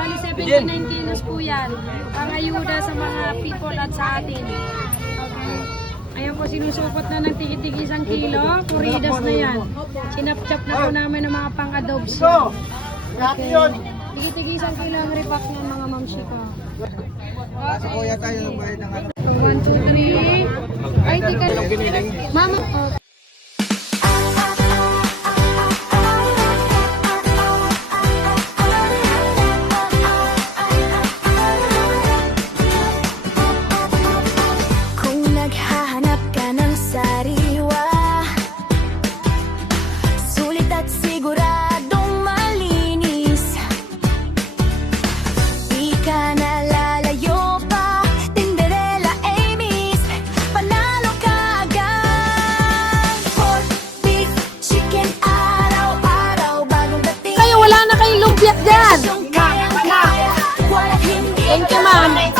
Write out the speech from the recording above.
Bali 79 kilos po yan. Pangayuda sa mga people at sa atin. Ayan po, sinusupot na ng tigit-tig isang kilo. Puridas na yan. Sinap-chap na po namin ng mga pang-adobs. Okay. Tigit-tig isang kilo ang repack ng mga mamsi ko. Sa kuya tayo ng bayad ng ano. 1, 2, 3. Ay, tika. Mama. Oh. Thank you, ma'am.